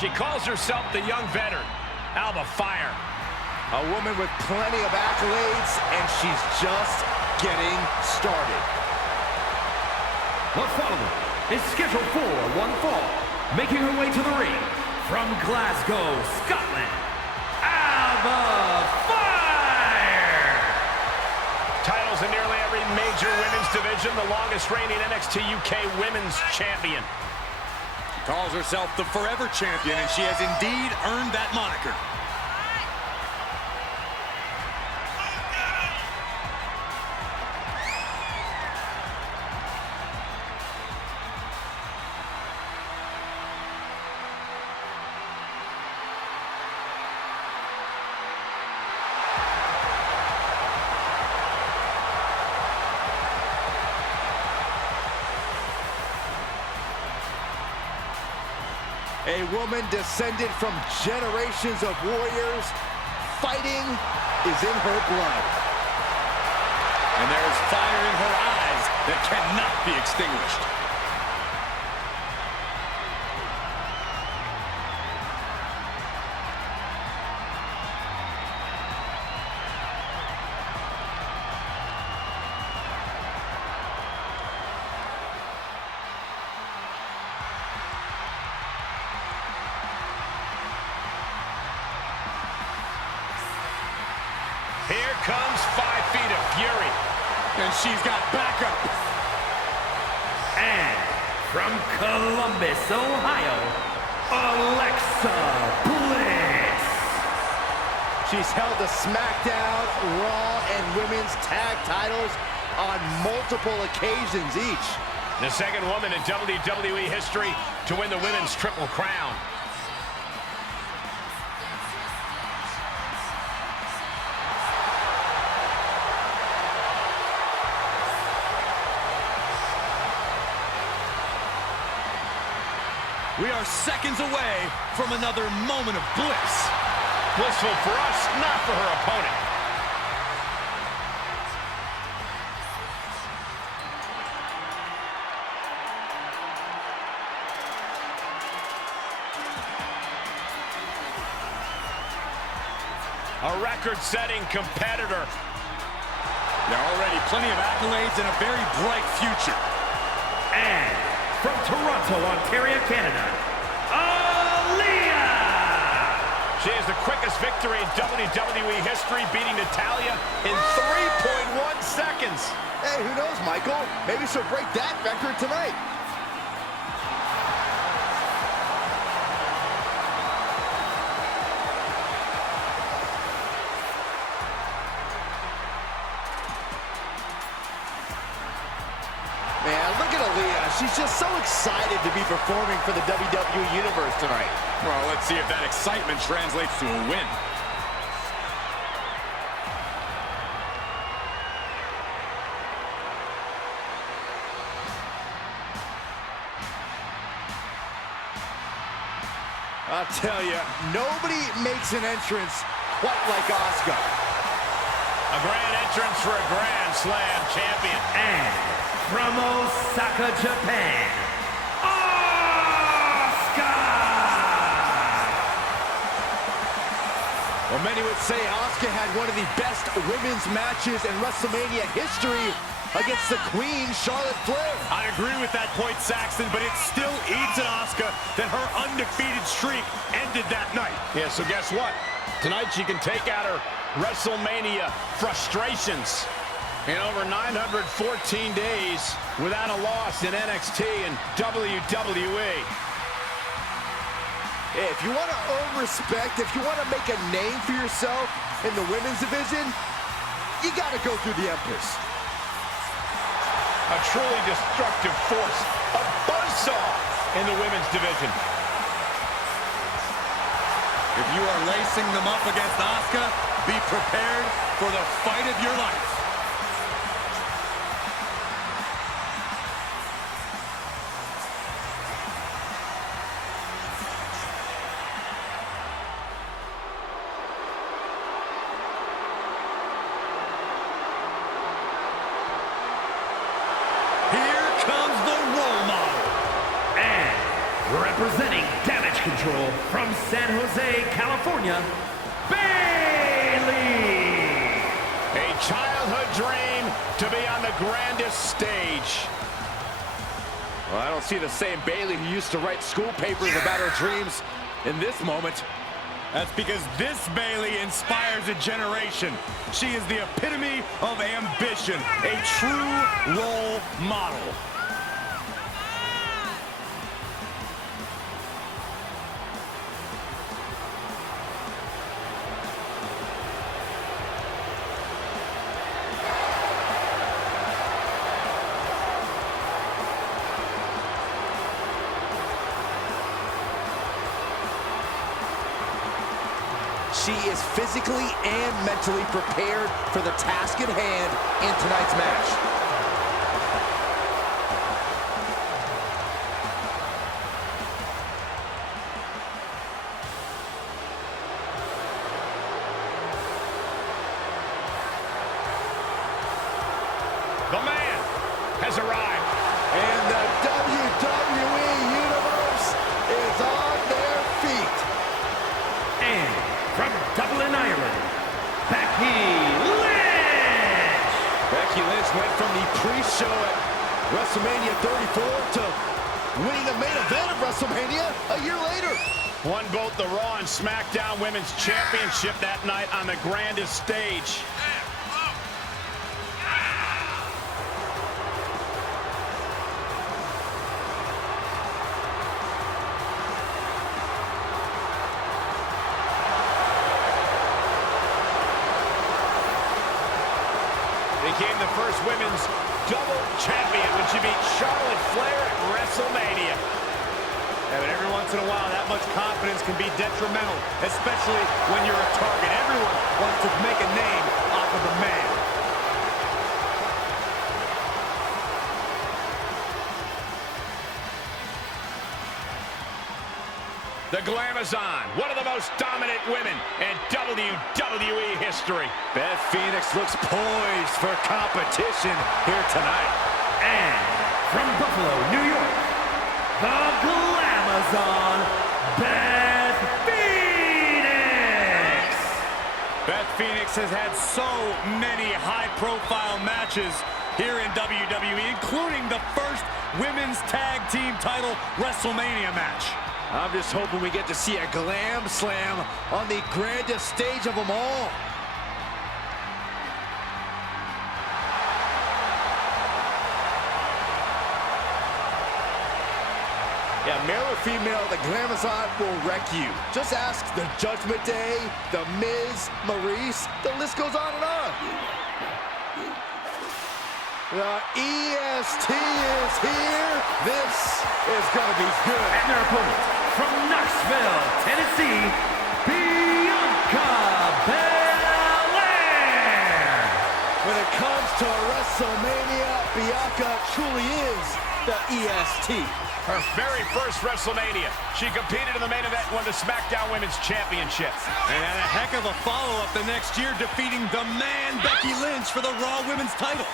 She calls herself the young veteran, Alba Fyre. A woman with plenty of accolades, and she's just getting started. The following is scheduled for one fall, making her way to the ring from Glasgow, Scotland, Alba Fyre! Titles in nearly every major women's division, the longest reigning NXT UK Women's Champion. Calls herself the Forever Champion, and she has indeed earned that moniker. A woman descended from generations of warriors. Fighting is in her blood. And there's fire in her eyes that cannot be extinguished. Here comes 5 feet of fury. And she's got backup. And from Columbus, Ohio, Alexa Bliss. She's held the SmackDown, Raw, and Women's Tag titles on multiple occasions each. The second woman in WWE history to win the Women's Triple Crown. We are seconds away from another moment of bliss. Blissful for us, not for her opponent. A record-setting competitor. There are already plenty of accolades and a very bright future. And from Toronto, Ontario, Canada, Aaliyah! She has the quickest victory in WWE history, beating Natalya in 3.1 seconds. Hey, who knows, Michael? Maybe she'll break that record tonight. Man, look at Aaliyah. She's just so excited to be performing for the WWE Universe tonight. Well, let's see if that excitement translates to a win. I'll tell you, nobody makes an entrance quite like Asuka. A grand entrance for a Grand Slam champion. And from Osaka, Japan, Asuka! Well, many would say Asuka had one of the best women's matches in WrestleMania history against the Queen, Charlotte Flair. I agree with that point, Saxton, but it still eats at Asuka that her undefeated streak ended that night. Yeah, so guess what? Tonight she can take out her WrestleMania frustrations. In over 914 days without a loss in NXT and WWE. If you want to earn respect, if you want to make a name for yourself in the women's division, you got to go through the Empress. A truly destructive force, a buzzsaw in the women's division. If you are lacing them up against Asuka, be prepared for the fight of your life. Representing Damage Control from San Jose, California, Bayley. A childhood dream to be on the grandest stage. Well, I don't see the same Bayley who used to write school papers about her dreams in this moment. That's because this Bayley inspires a generation. She is the epitome of ambition, a true role model. She is physically and mentally prepared for the task at hand in tonight's match. The man has arrived. And the WWE Universe is on their feet. And from Dublin, Ireland, Becky Lynch. Becky Lynch went from the pre-show at WrestleMania 34 to winning the main event of WrestleMania a year later. Won both the Raw and SmackDown Women's Championship that night on the grandest stage. Became the first women's double champion when she beat Charlotte Flair at WrestleMania. Yeah, but every once in a while, that much confidence can be detrimental, especially when you're a target. Everyone wants to make a name off of the man. The Glamazon, one of the most dominant women in WWE history. Beth Phoenix looks poised for competition here tonight. And from Buffalo, New York, the Glamazon, Beth Phoenix. Beth Phoenix has had so many high-profile matches here in WWE, including the first women's tag team title WrestleMania match. I'm just hoping we get to see a glam slam on the grandest stage of them all. Yeah, male or female, the Glamazon will wreck you. Just ask the Judgment Day, the Miz, Maurice, the list goes on and on. The EST is here. This is going to be good. And their opponent, from Knoxville, Tennessee, Bianca Belair. When it comes to WrestleMania, Bianca truly is the EST. Her very first WrestleMania. She competed in the main event and won the SmackDown Women's Championship. And had a heck of a follow-up the next year, defeating the man, Becky Lynch, for the Raw Women's title.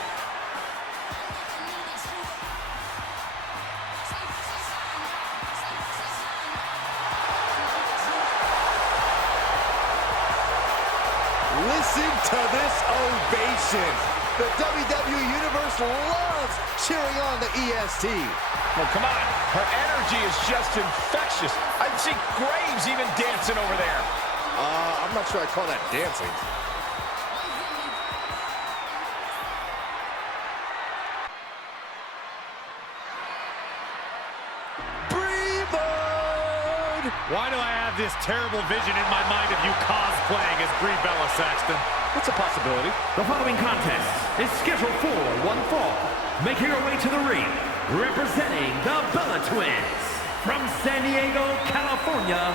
Listen to this ovation. The WWE Universe loves cheering on the EST. Well, come on. Her energy is just infectious. I see Graves even dancing over there. I'm not sure I'd call that dancing. Brie mode! Why do I have this terrible vision in my mind of you cosplaying as Brie Bella, Saxton? It's a possibility. The following contest is scheduled for one fall. Making her way to the ring, representing the Bella Twins, from San Diego, California,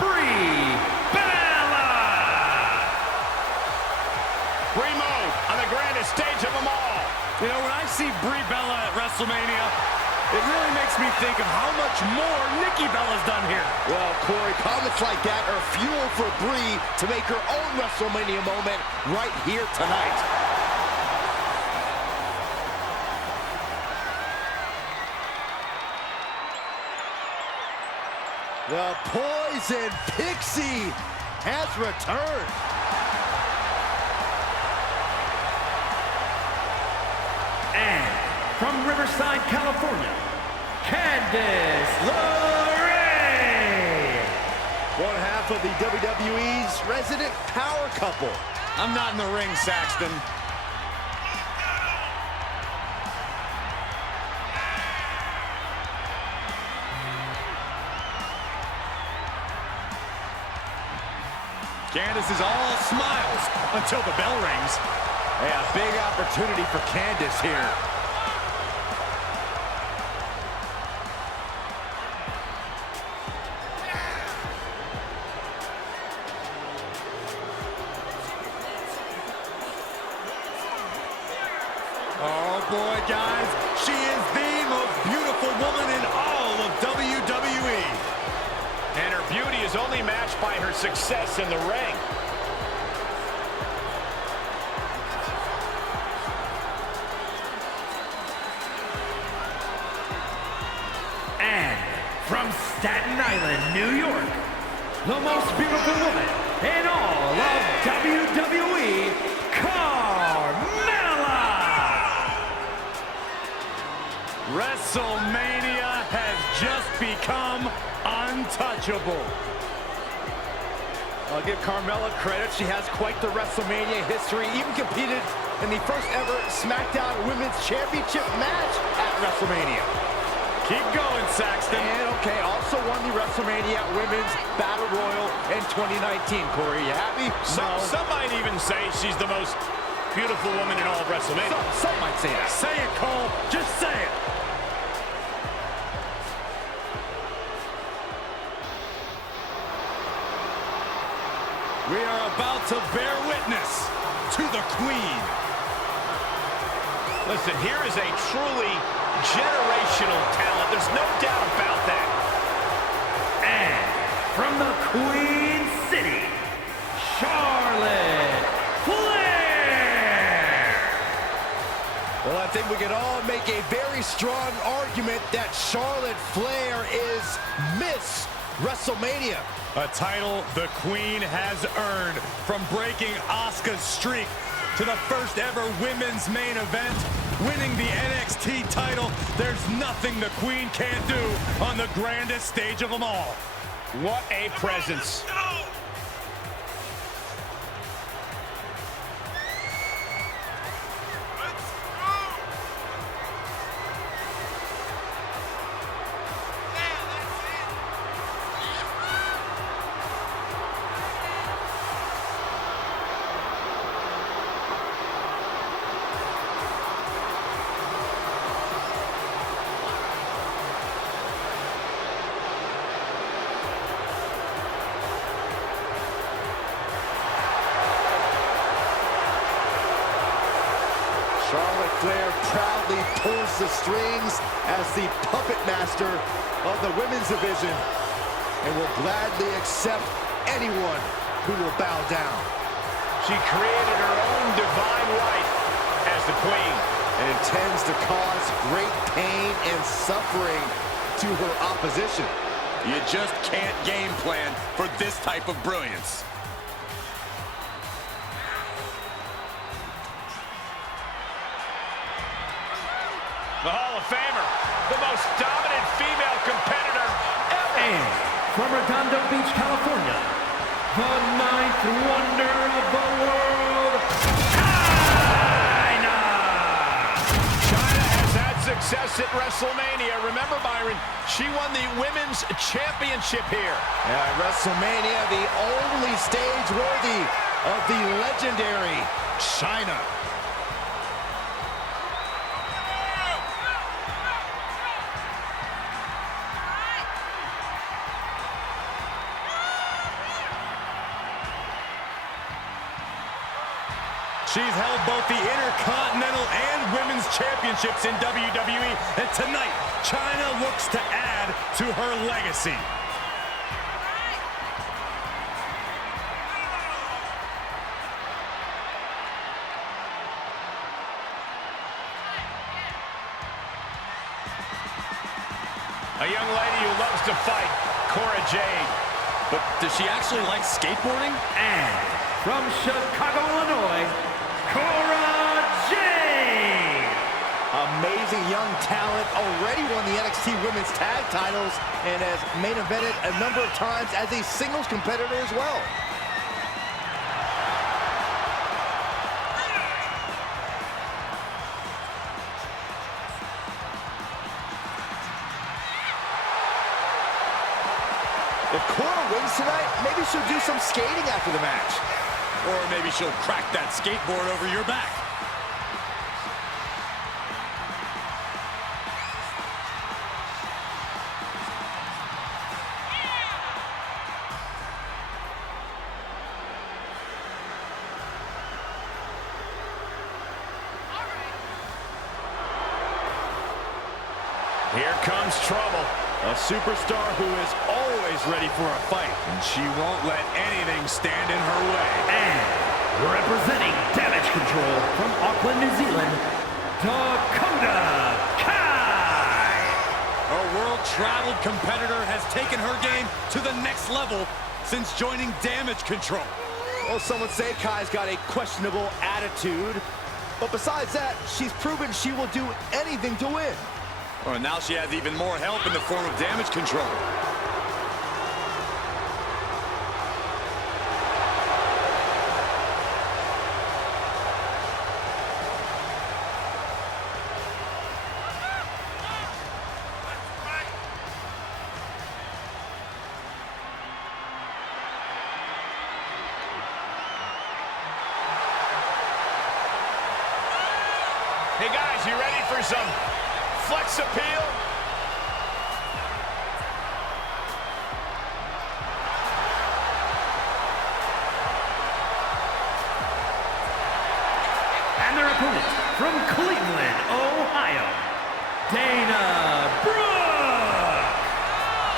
Brie Bella! Brie mode on the grandest stage of them all. You know, when I see Brie Bella at WrestleMania, it really makes me think of how much more Nikki Bella's done here. Well, Corey, comments like that are fuel for Brie to make her own WrestleMania moment right here tonight. The Poison Pixie has returned. And from Riverside, California, Candice LeRae. One half of the WWE's resident power couple. I'm not in the ring, Saxton. Candice is all smiles until the bell rings. Yeah, big opportunity for Candice here. Oh boy, guys, she is the most beautiful woman in all of WWE. And her beauty is only matched by her success in the ring. And from Staten Island, New York, the most beautiful woman in all of WWE, Carmella! WrestleMania has just become untouchable. I'll give Carmella credit. She has quite the WrestleMania history. Even competed in the first ever SmackDown Women's Championship match at WrestleMania. Keep going, Saxton. And okay, also won the WrestleMania Women's Battle Royal in 2019. Corey, you happy? Some might even say she's the most beautiful woman in all of WrestleMania. Some might say that. Say it, Cole. Just say it. We are about to bear witness to the Queen. Listen, here is a truly generational talent. There's no doubt about that. And from the Queen City, Charlotte Flair! Well, I think we can all make a very strong argument that Charlotte Flair is Miss WrestleMania. A title the Queen has earned, from breaking Asuka's streak to the first ever women's main event, winning the NXT title. There's nothing the Queen can't do on the grandest stage of them all. What a presence. Charlotte Flair proudly pulls the strings as the puppet master of the women's division and will gladly accept anyone who will bow down. She created her own divine right as the Queen. And intends to cause great pain and suffering to her opposition. You just can't game plan for this type of brilliance. The Hall of Famer, the most dominant female competitor ever. And from Redondo Beach, California, the ninth wonder of the world, China! China has had success at WrestleMania. Remember, Byron, she won the Women's Championship here. Yeah, WrestleMania, the only stage worthy of the legendary China. She's held both the Intercontinental and Women's Championships in WWE, and tonight, China looks to add to her legacy. A young lady who loves to fight. Cora Jade. But does she actually like skateboarding? And from Chicago, Illinois, Cora Jade. Amazing young talent, already won the NXT Women's Tag Titles and has main evented a number of times as a singles competitor as well. If Cora wins tonight, maybe she'll do some skating after the match. Or maybe she'll crack that skateboard over your back. Here comes trouble. A superstar who is always ready for a fight. And she won't let anything stand in her way. And representing Damage Control from Auckland, New Zealand, Dakota Kai. A world-traveled competitor has taken her game to the next level since joining Damage Control. Well, some would say Kai's got a questionable attitude. But besides that, she's proven she will do anything to win. Oh, and now she has even more help in the form of Damage Control. Hey guys, you ready for some flex appeal? And their opponent from Cleveland, Ohio, Dana Brooke.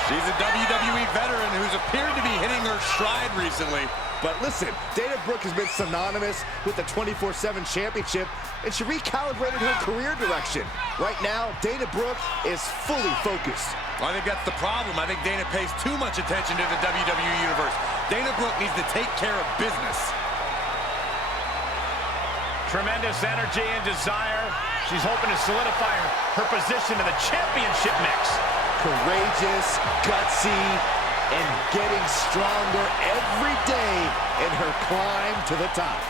She's a WWE veteran who's appeared to be hitting her stride recently. But listen, Dana Brooke has been synonymous with the 24/7 championship, and she recalibrated her career direction. Right now, Dana Brooke is fully focused. I think that's the problem. I think Dana pays too much attention to the WWE Universe. Dana Brooke needs to take care of business. Tremendous energy and desire. She's hoping to solidify her position in the championship mix. Courageous, gutsy, and getting stronger every day in her climb to the top.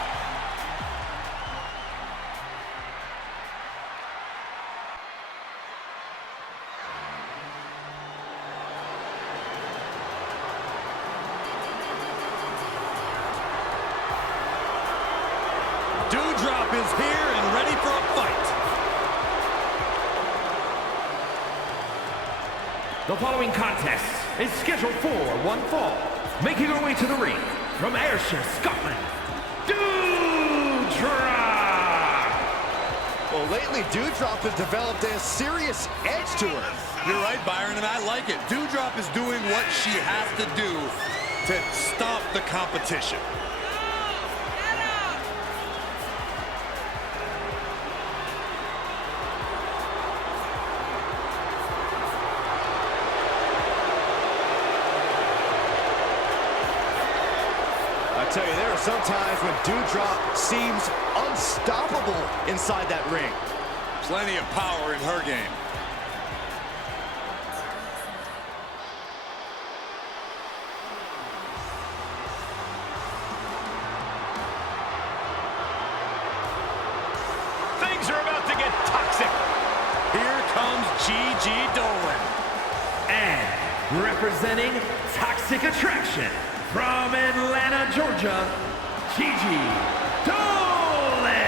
Doudrop is here and ready for a fight. The following contest is scheduled for one fall. Making her way to the ring from Ayrshire, Scotland, Doudrop. Well, lately, Doudrop has developed a serious edge to her. You're right, Byron, and I like it. Doudrop is doing what she has to do to stop the competition. I tell you, there are some times when Doudrop seems unstoppable inside that ring. Plenty of power in her game. Things are about to get toxic. Here comes Gigi Dolin. And representing Toxic Attraction from Atlanta, Georgia, Gigi Dolin.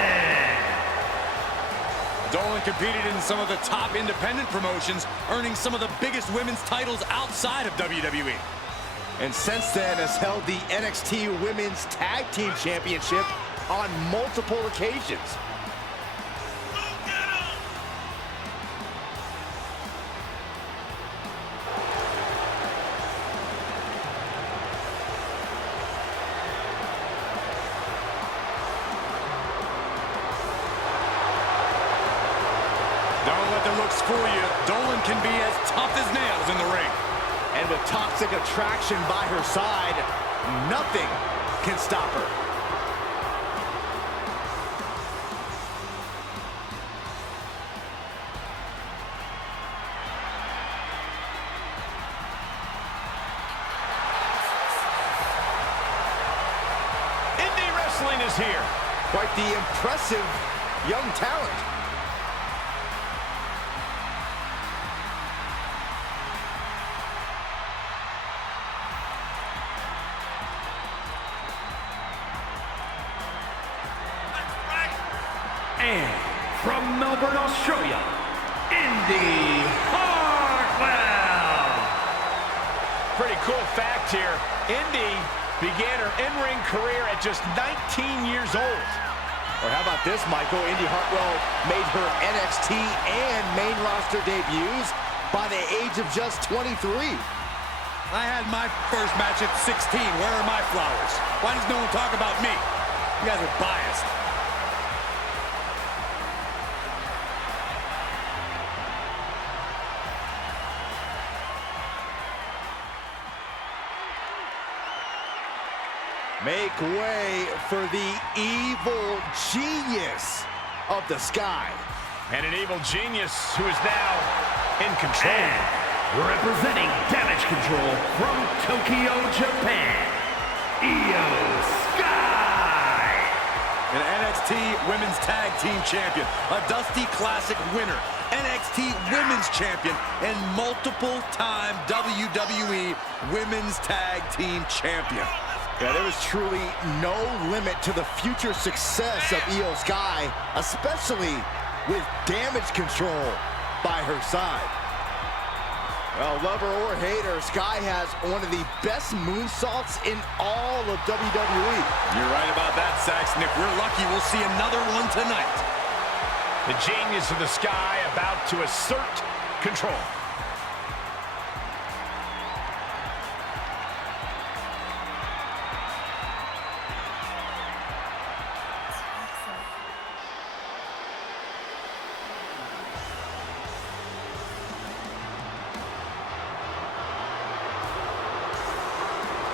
Dolin competed in some of the top independent promotions, earning some of the biggest women's titles outside of WWE. And since then has held the NXT Women's Tag Team Championship on multiple occasions. Don't let the looks fool you. Dolin can be as tough as nails in the ring. And with toxic attraction by her side, nothing can stop her. Indie Wrestling is here. Quite the impressive young talent. And from Melbourne, Australia, Indi Hartwell. Pretty cool fact here. Indi began her in-ring career at just 19 years old. Or how about this, Michael? Indi Hartwell made her NXT and main roster debuts by the age of just 23. I had my first match at 16. Where are my flowers? Why does no one talk about me? You guys are biased. Make way for the evil genius of the sky. And an evil genius who is now in control. And representing Damage Control from Tokyo, Japan, Io Sky. An NXT Women's Tag Team Champion, a Dusty Classic winner, NXT Women's Champion, and multiple-time WWE Women's Tag Team Champion. Yeah, there was truly no limit to the future success of Io Sky, especially with Damage Control by her side. Well, lover or hater, Sky has one of the best moonsaults in all of WWE. You're right about that, Saxon. If we're lucky, we'll see another one tonight. The genius of the Sky about to assert control.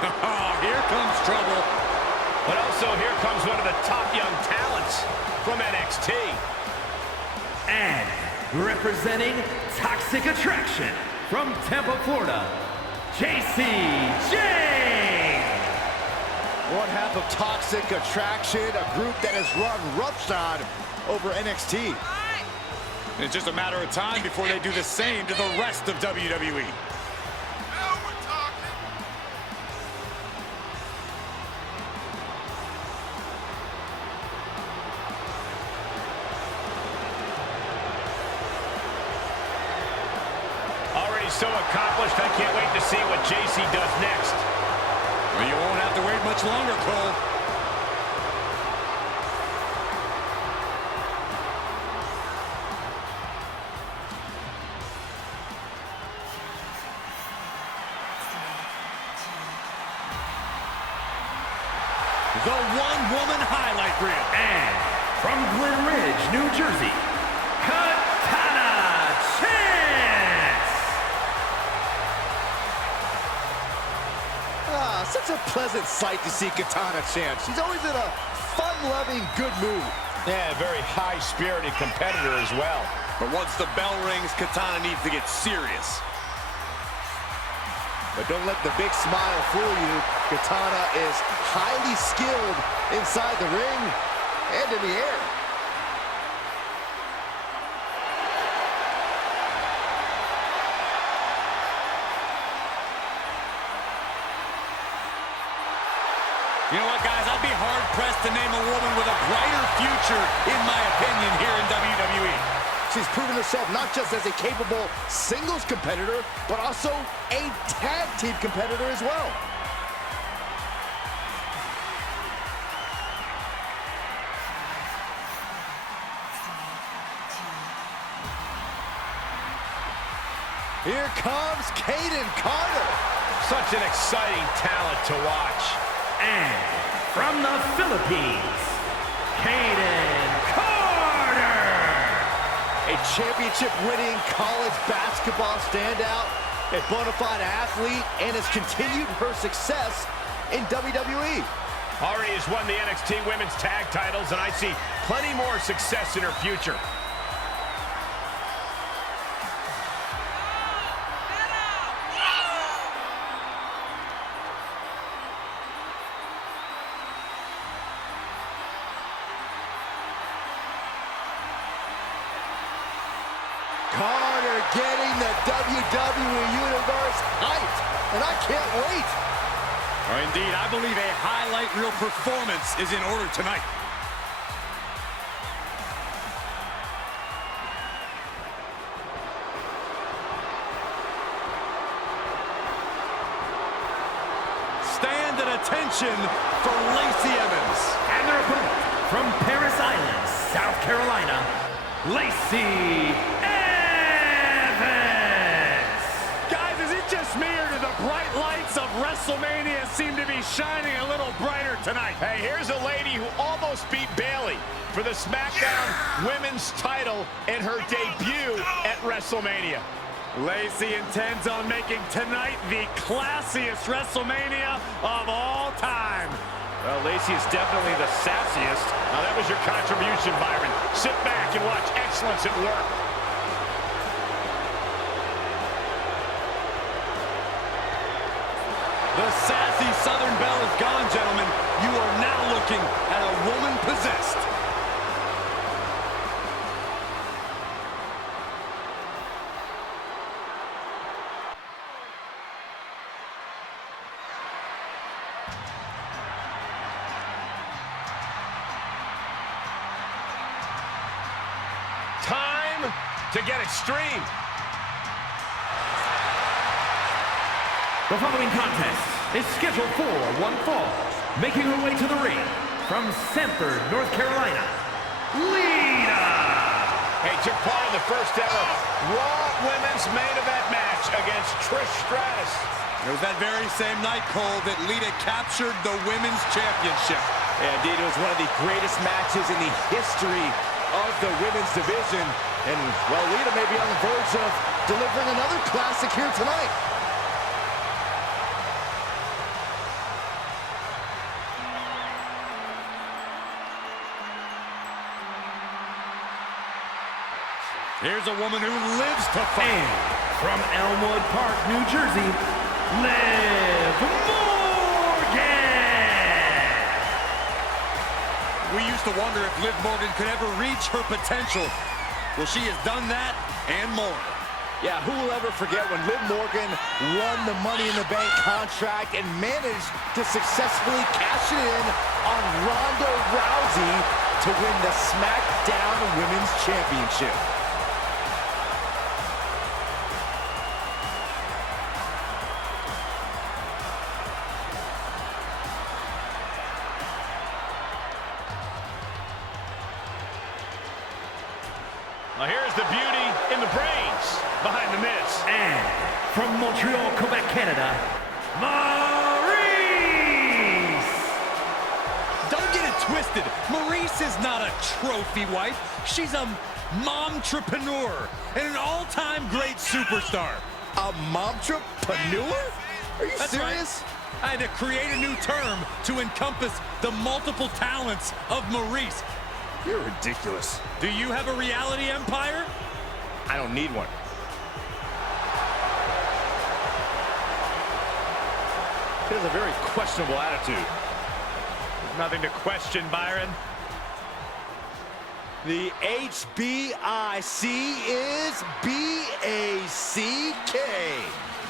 Oh, here comes trouble. But also here comes one of the top young talents from NXT. And representing Toxic Attraction from Tampa, Florida, Jacy Jayne. One half of Toxic Attraction, a group that has run roughshod over NXT. It's just a matter of time before they do the same to the rest of WWE. So accomplished, I can't wait to see what Jacy does next. Well, you won't have to wait much longer, Cole. The one-woman highlight reel. And from Glen Ridge, New Jersey, Katana Chance. Such a pleasant sight to see Katana Chance. She's always in a fun-loving, good mood. Yeah, a very high-spirited competitor as well. But once the bell rings, Katana needs to get serious. But don't let the big smile fool you. Katana is highly skilled inside the ring and in the air. You know what, guys? I'd be hard-pressed to name a woman with a brighter future, in my opinion, here in WWE. She's proven herself not just as a capable singles competitor, but also a tag team competitor as well. Here comes Kayden Carter. Such an exciting talent to watch. And from the Philippines, Kayden Carter. A championship-winning college basketball standout a bona fide athlete, and has continued her success in WWE. Already has won the NXT Women's Tag Titles, and I see plenty more success in her future. Carter getting the WWE Universe hyped, and I can't wait. Indeed, I believe a highlight reel performance is in order tonight. Stand at attention for Lacey Evans. And their opponent from Paris Island, South Carolina, Lacey Evans. Guys, is it just me or do the bright lights of WrestleMania seem to be shining a little brighter tonight? Hey, here's a lady who almost beat Bayley for the SmackDown Women's title in her debut at WrestleMania. Lacey intends on making tonight the classiest WrestleMania of all time. Well, Lacey is definitely the sassiest. Now, that was your contribution, Byron. Sit back and watch excellence at work. The sassy Southern Belle is gone, gentlemen. You are now looking at a woman possessed. Time to get extreme. The following contest is scheduled for one fall. Making her way to the ring from Sanford, North Carolina, Lita. Hey, took part in the first ever Raw Women's main event match against Trish Stratus. It was that very same night, Cole, that Lita captured the Women's Championship. Yeah, indeed, it was one of the greatest matches in the history of the women's division. And, well, Lita may be on the verge of delivering another classic here tonight. Here's a woman who lives to fight. And from Elmwood Park, New Jersey, Liv Morgan. We used to wonder if Liv Morgan could ever reach her potential. Well, she has done that and more. Yeah, who will ever forget when Liv Morgan won the Money in the Bank contract and managed to successfully cash it in on Ronda Rousey to win the SmackDown Women's Championship. Now here's the beauty in the brains behind the Miz. And from Montreal, Quebec, Canada, Maryse. Don't get it twisted. Maryse is not a trophy wife. She's a momtrepreneur and an all-time great superstar. A momtrepreneur? Are you That's serious? Right. I had to create a new term to encompass the multiple talents of Maryse. You're ridiculous. Do you have a reality empire? I don't need one. She has a very questionable attitude. Nothing to question, Byron. The HBIC is BACK.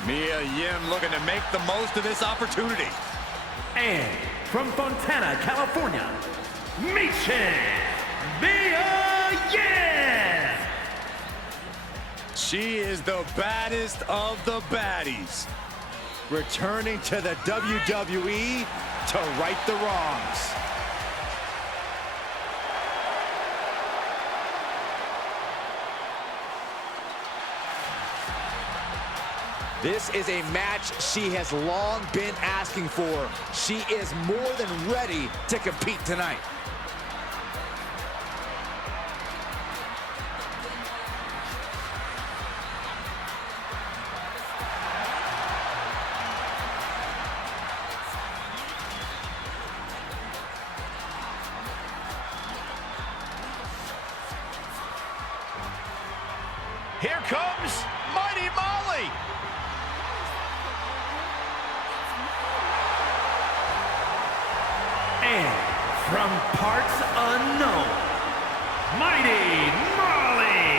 Mia Yim looking to make the most of this opportunity. And from Fontana, California, Mia Yim. She is the baddest of the baddies. Returning to the WWE to right the wrongs. This is a match she has long been asking for. She is more than ready to compete tonight. Here comes Mighty Molly. And from parts unknown, Mighty Molly.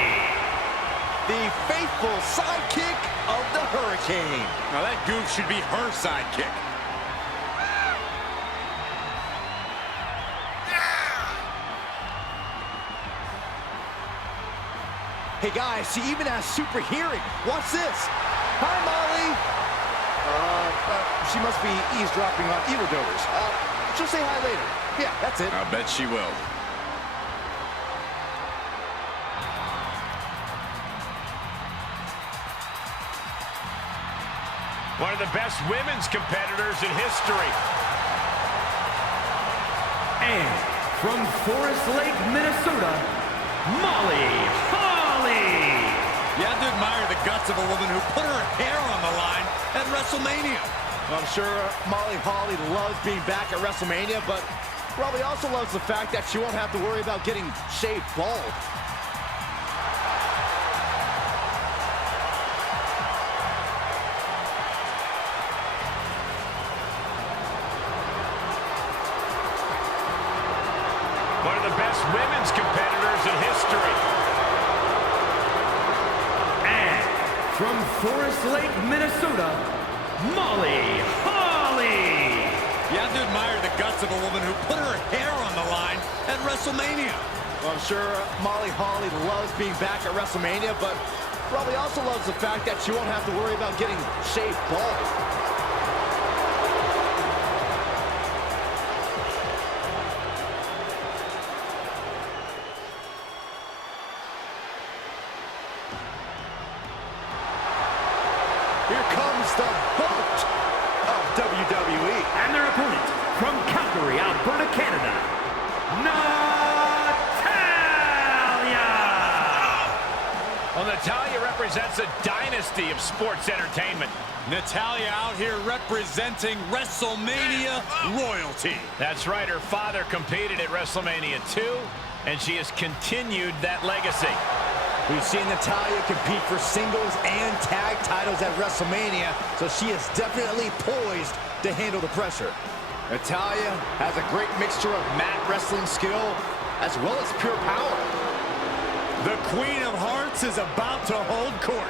The faithful sidekick of the Hurricane. Now that goof should be her sidekick. Hey guys, she even has super hearing. Watch this. Hi, Molly. She must be eavesdropping on evildoers. She'll say hi later. Yeah, that's it. I bet she will. One of the best women's competitors in history. And from Forest Lake, Minnesota, Molly Holly. You have to admire the guts of a woman who put her hair on the line at WrestleMania. I'm sure Molly Holly loves being back at WrestleMania, but probably also loves the fact that she won't have to worry about getting shaved bald. One of the best women's competitors in history. And from Forest Lake, Minnesota, Molly Holly. You have to admire the guts of a woman who put her hair on the line at WrestleMania. Well, I'm sure Molly Holly loves being back at WrestleMania, but probably also loves the fact that she won't have to worry about getting shaved bald. Here comes the boat of WWE. And their opponent from Calgary, Alberta, Canada, Natalya. Well, Natalya represents a dynasty of sports entertainment. Natalya out here representing WrestleMania royalty. That's right, her father competed at WrestleMania 2, and she has continued that legacy. We've seen Natalya compete for singles and tag titles at WrestleMania, so she is definitely poised to handle the pressure. Natalya has a great mixture of mat wrestling skill as well as pure power. The Queen of Hearts is about to hold court.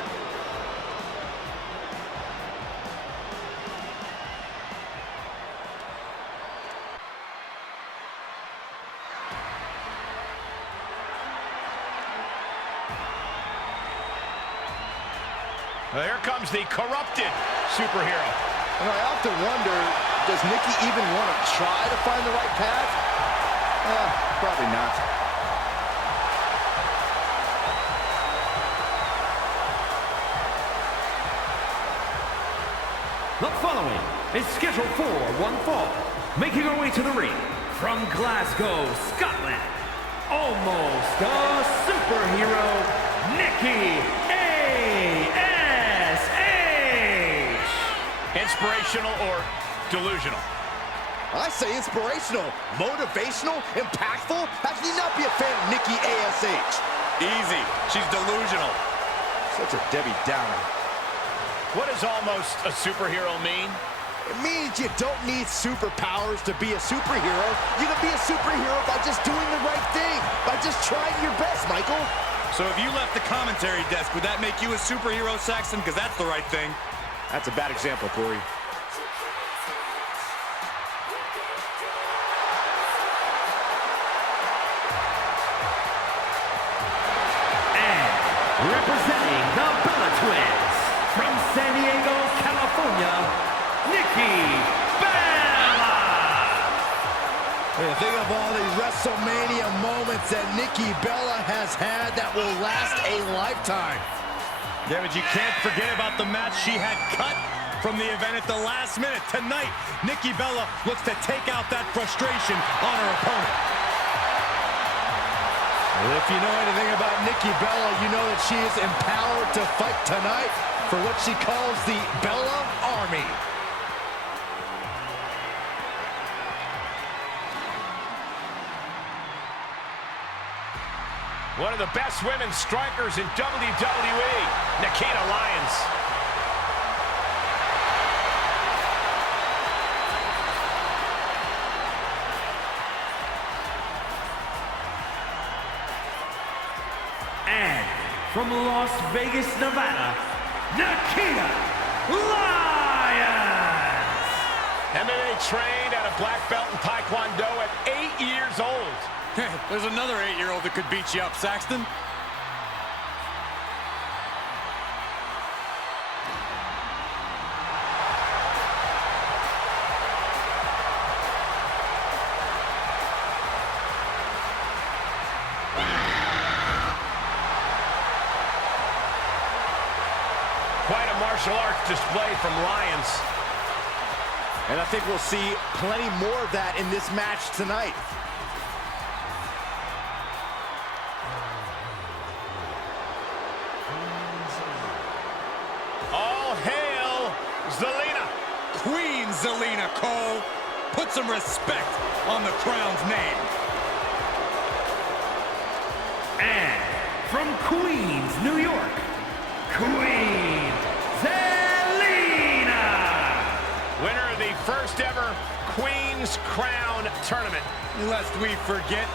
Well, here comes the corrupted superhero. And I often wonder, does Nikki even want to try to find the right path? Probably not. The following is scheduled for one fall, making her way to the ring from Glasgow, Scotland, almost a superhero, Nikki ASH. Inspirational or delusional? I say inspirational, motivational, impactful. How can you not be a fan of Nikki ASH? Easy. She's delusional. Such a Debbie Downer. What does almost a superhero mean? It means you don't need superpowers to be a superhero. You can be a superhero by just doing the right thing, by just trying your best, Michael. So if you left the commentary desk, would that make you a superhero, Saxton? Because that's the right thing. That's a bad example, Corey. And representing the Bella Twins from San Diego, California, Nikki Bella. Yeah, think of all the WrestleMania moments that Nikki Bella has had that will last a lifetime. Yeah, but you can't forget about the match she had cut from the event at the last minute. Tonight, Nikki Bella looks to take out that frustration on her opponent. If you know anything about Nikki Bella, you know that she is empowered to fight tonight for what she calls the Bella Army. One of the best women's strikers in WWE, Nikkita Lyons. And from Las Vegas, Nevada, Nikkita Lyons. MMA trained at a black belt in Taekwondo at 8 years old. There's another 8-year-old that could beat you up, Saxton. Quite a martial arts display from Lyons. And I think we'll see plenty more of that in this match tonight. All hail Zelina. Queen Zelina, Cole. Put some respect on the crown's name. And from Queens, New York, Queen Zelina. Winner of the first ever Queen's Crown Tournament. Lest we forget,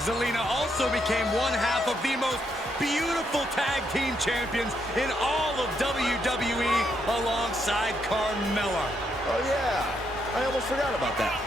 Zelina also became one half of the most beautiful tag team champions in all of WWE alongside Carmella. Oh yeah, I almost forgot about that.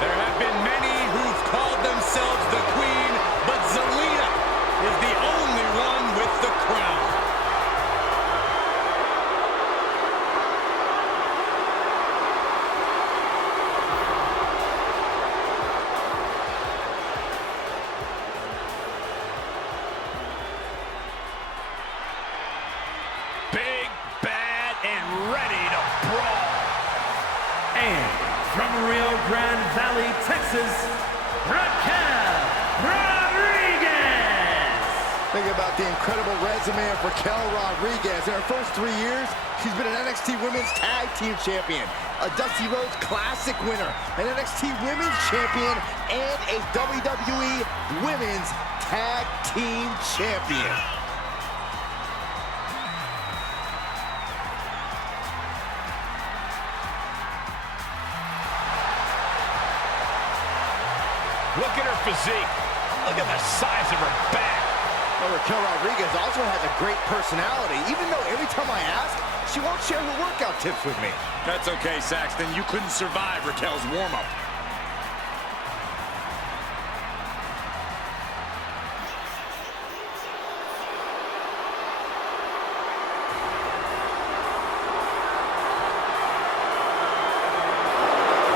There have been many who've called themselves the Queen, but Zelina is the only one with the crown. Big, bad, and ready to brawl. And from Rio Grande Valley, Texas, Raquel Rodriguez. Think about the incredible resume of Raquel Rodriguez. In her first 3 years, she's been an NXT Women's Tag Team Champion, a Dusty Rhodes Classic winner, an NXT Women's Champion, and a WWE Women's Tag Team Champion. Look at her physique. Look at the size of her back. Well, Raquel Rodriguez also has a great personality, even though every time I ask, she won't share her workout tips with me. That's okay, Saxton. You couldn't survive Raquel's warm-up.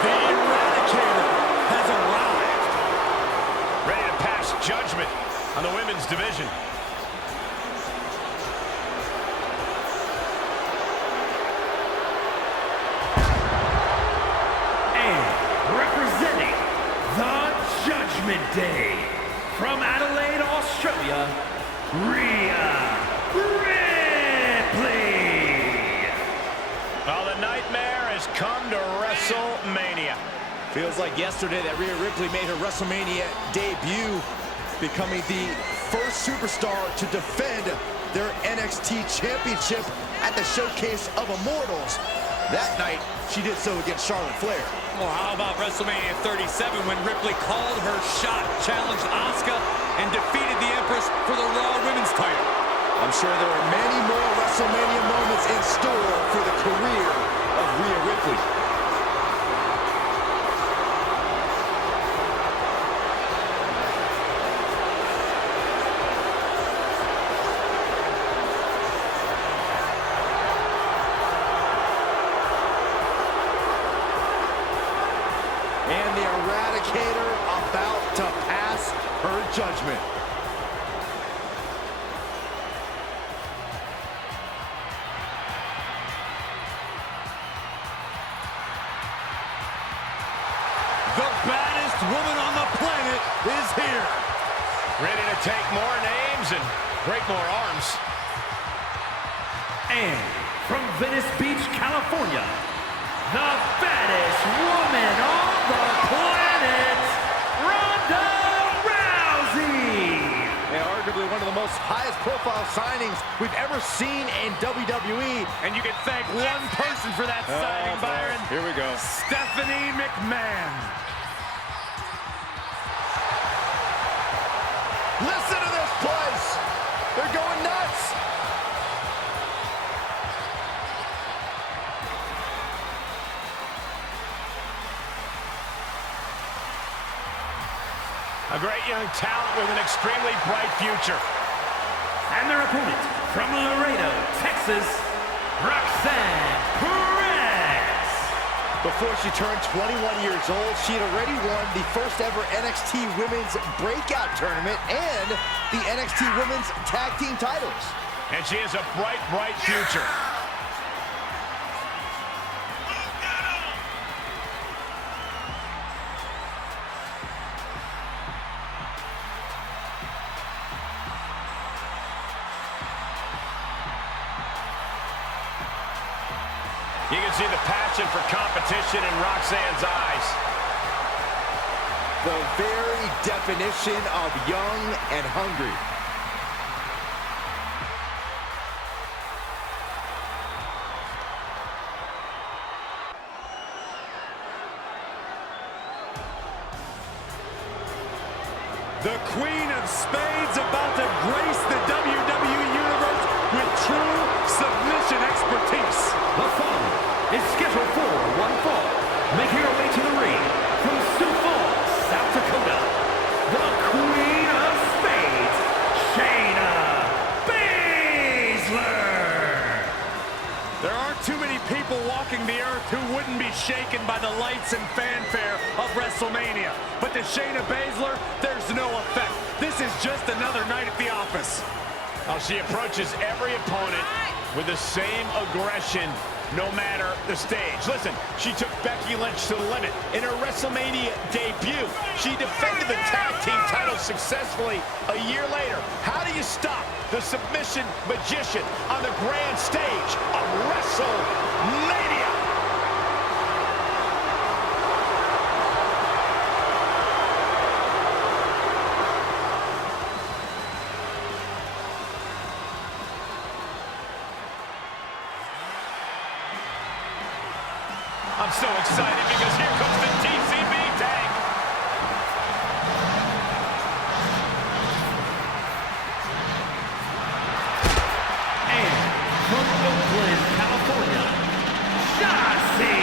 The Eradicator has arrived. Ready to pass judgment on the women's division. And representing the Judgment Day, from Adelaide, Australia, Rhea Ripley. Well, the nightmare has come to WrestleMania. Feels like yesterday that Rhea Ripley made her WrestleMania debut, becoming the first superstar to defend their NXT Championship at the Showcase of Immortals. That night, she did so against Charlotte Flair. Well, how about WrestleMania 37 when Ripley called her shot, challenged Asuka, and defeated the Empress for the Raw Women's title? I'm sure there are many more WrestleMania moments in store for the career of Rhea Ripley. And the Eradicator about to pass her judgment. The baddest woman on the planet is here. Ready to take more names and break more arms. And from Venice Beach, California, the baddest woman on the planet, Ronda Rousey. And arguably one of the most highest profile signings we've ever seen in WWE. And you can thank one person for that signing, Byron. Here we go. Stephanie McMahon. Listen to this place. They're going nuts. A great young talent with an extremely bright future. And their opponent, from Laredo, Texas, Roxanne Perez. Before she turned 21 years old, she had already won the first ever NXT Women's Breakout Tournament and the NXT Women's Tag Team titles. And she has a bright, bright future. You can see the passion for competition in Roxanne's eyes. The very definition of young and hungry. The Queen of Spades about to grace the WWE Universe with true submission expertise. The following is scheduled for one fall. Making her way to the ring from Sioux Falls, South Dakota, the Queen of Spades, Shayna Basler. There aren't too many people walking the earth who wouldn't be shaken by the lights and fanfare of WrestleMania. But to Shayna Basler, there's no effect. This is just another night at the office. Oh, she approaches every opponent with the same aggression, no matter the stage. Listen, she took Becky Lynch to the limit. In her WrestleMania debut, she defended the tag team title successfully a year later. How do you stop the submission magician on the grand stage of WrestleMania? I'm so excited because here comes the TCB tag. And from Oakland, California, Jacy.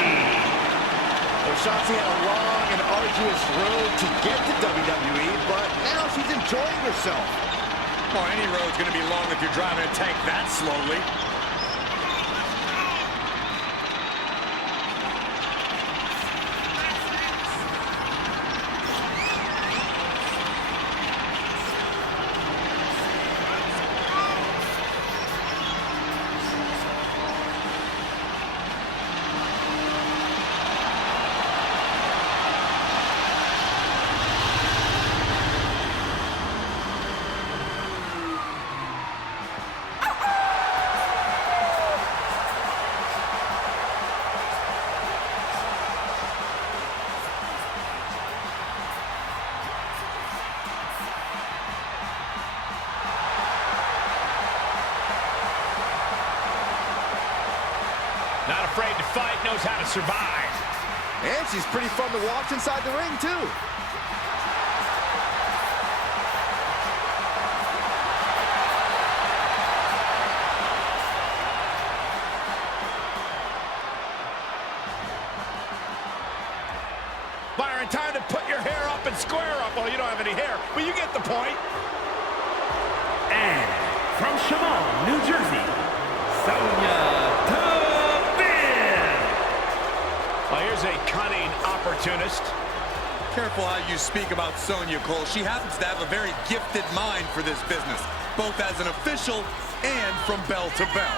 Well, Shotzi had a long and arduous road to get to WWE, but now she's enjoying herself. Well, any road's going to be long if you're driving a tank that slowly. Not afraid to fight, knows how to survive. And she's pretty fun to watch inside the ring, too. Byron, time to put your hair up and square up. Well, you don't have any hair, but you get the point. And from Shaman, New Jersey, Sonya Deville. Well, here's a cunning opportunist. Careful how you speak about Sonya, Cole. She happens to have a very gifted mind for this business, both as an official and from bell to bell.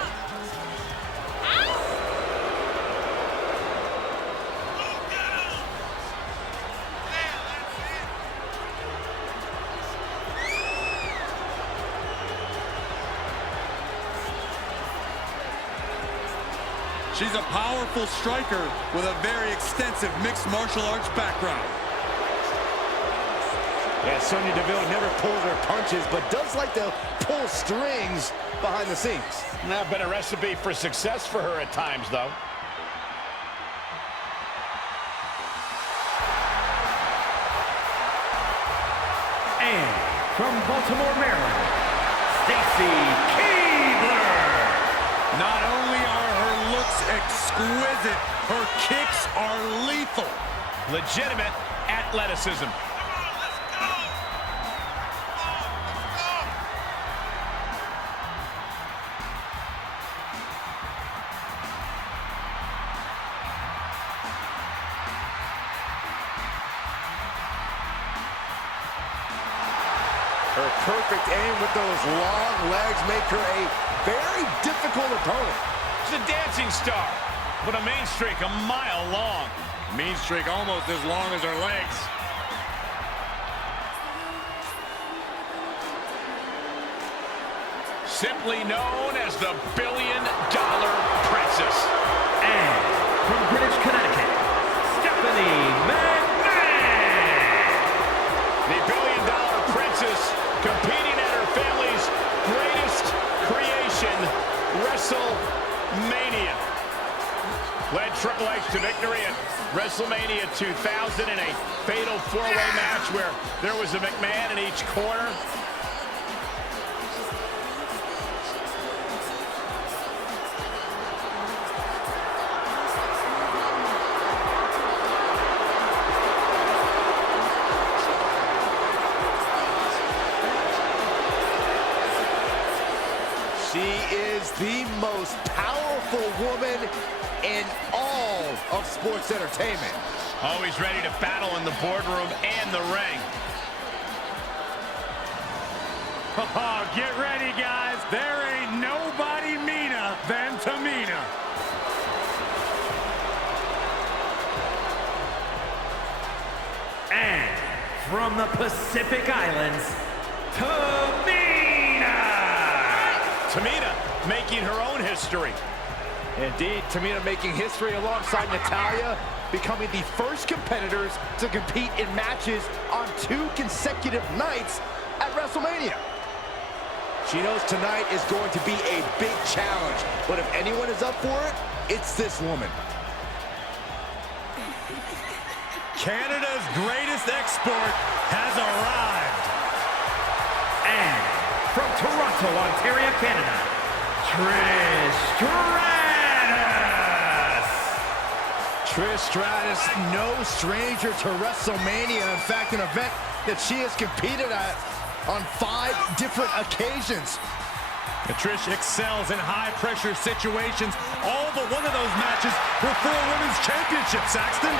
She's a powerful striker with a very extensive mixed martial arts background. Yeah, Sonya Deville never pulls her punches, but does like to pull strings behind the scenes. Not been a recipe for success for her at times, though. And from Baltimore, Maryland, Stacy Keibler. Not only are her looks exquisite, her kicks are lethal. Legitimate athleticism. Her perfect aim with those long legs make her a very difficult opponent. She's a dancing star, but a main streak a mile long. Mean streak almost as long as her legs. Simply known as the $1 billion Princess. And from Greenwich, Connecticut, Stephanie McMahon. The $1 billion Princess competing at her family's greatest creation, WrestleMania. Led Triple H to victory at WrestleMania 2000 in a fatal four-way match where there was a McMahon in each corner. She is the most powerful woman in all of sports entertainment. Always ready to battle in the boardroom and the ring. Oh, get ready, guys. There ain't nobody meaner than Tamina. And from the Pacific Islands, Tamina. Tamina making her own history. Indeed, Tamina making history alongside Natalya, becoming the first competitors to compete in matches on 2 consecutive nights at WrestleMania. She knows tonight is going to be a big challenge, but if anyone is up for it, it's this woman. Canada's greatest export has arrived. And from Toronto, Ontario, Canada, Trish Stratus. Trish Stratus, no stranger to WrestleMania. In fact, an event that she has competed at on 5 different occasions. And Trish excels in high-pressure situations. All but one of those matches were for a women's championship, Saxton.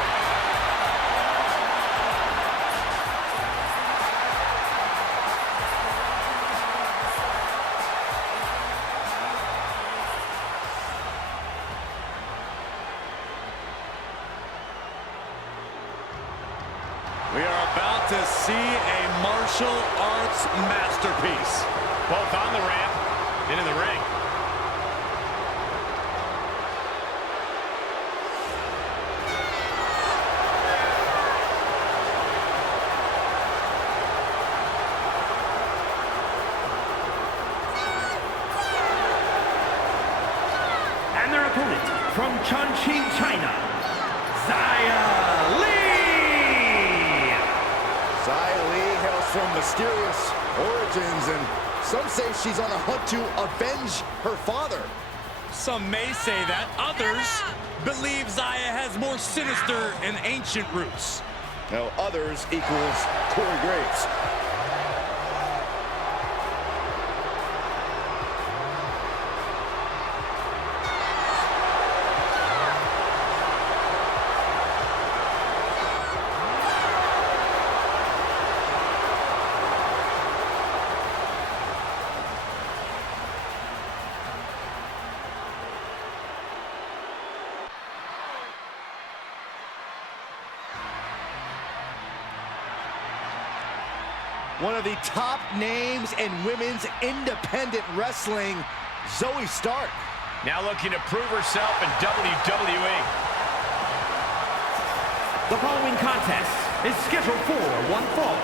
We are about to see a martial arts masterpiece. Both on the ramp and in the ring. And their opponent from Chongqing, China, Xia Li. Xia Li hails from mysterious origins, and some say she's on a hunt to avenge her father. Some may say that. Others believe Xia has more sinister and ancient roots. Now, others equals Corey Graves. One of the top names in women's independent wrestling, Zoe Stark. Now looking to prove herself in WWE. The following contest is scheduled for one fall.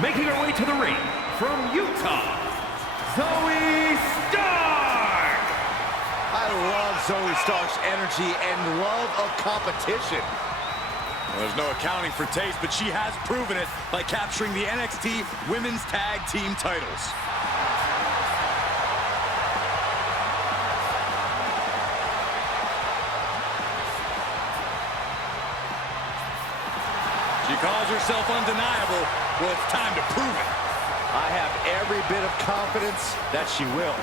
Making her way to the ring from Utah, Zoe Stark! I love Zoe Stark's energy and love of competition. Well, there's no accounting for taste, but she has proven it by capturing the NXT Women's Tag Team titles. She calls herself undeniable. Well, it's time to prove it. I have every bit of confidence that she will.